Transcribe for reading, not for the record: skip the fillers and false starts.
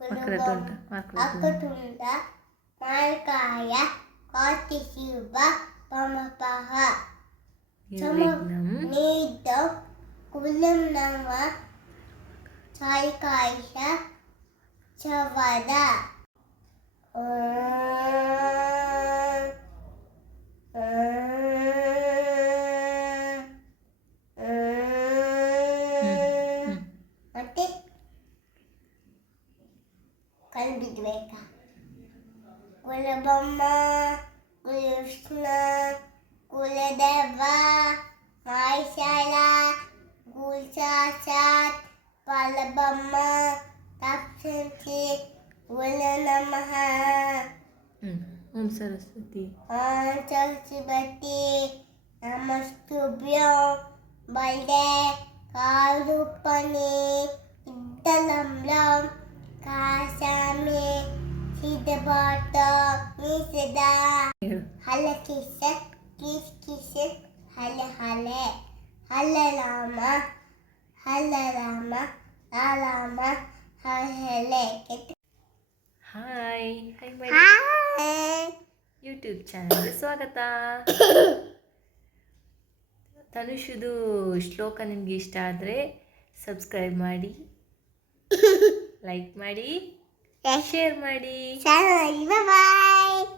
ಅಕ್ಕತುಂಡ ಮಾಲ್ಕಾಯ ಕಾರ್ತಿಶಿವ ಪಮಪಹ ನೀದಂ ಕುಲಂ ನಮ ಸಾಯಿಕಾಯಿಷ ಚವದ ಮತ್ತೆ ಕಲ್ಬಿಡ್ಬೇಕಾ ಕುಲಬಮ್ಮ ಕೃಷ್ಣ ಕುಲದೇವ ಮಾಯಿಶಾಲ ಗುಲ್ಸಾಸಾತ್ ಪಲಬಮ್ಮ ತಪ್ಸಂತಿ ಕುಲ ನಮಃ ಓಂ ಸರಸ್ವತಿ ನಮಸ್ತುಭ್ಯಂ ಬಲ್ದೆ ಕಾರೂಪಣಿ ಇದ್ದಲಂಬ್ಲಂ ಕಾಸಾಮಿ ಸಿದ್ಧಪಾಠ ಮೀಸದ ಹಲ ಕಿಸ ಕಿಸ್ ಕಿಸ ಹಲ ಹಲೆ ಹಲ ರಾಮ ರಾಮ ಹಲೆ ಹಾಯ್ ಯೂಟ್ಯೂಬ್ ಚಾನಲ್ಗೆ ಸ್ವಾಗತ. ತನುಷುದು ಶ್ಲೋಕ ನಿಮಗೆ ಇಷ್ಟ ಆದರೆ ಸಬ್ಸ್ಕ್ರೈಬ್ ಮಾಡಿ, ಲೈಕ್ ಮಾಡಿ, ಶೇರ್ ಮಾಡಿ. ಬಾಯ್.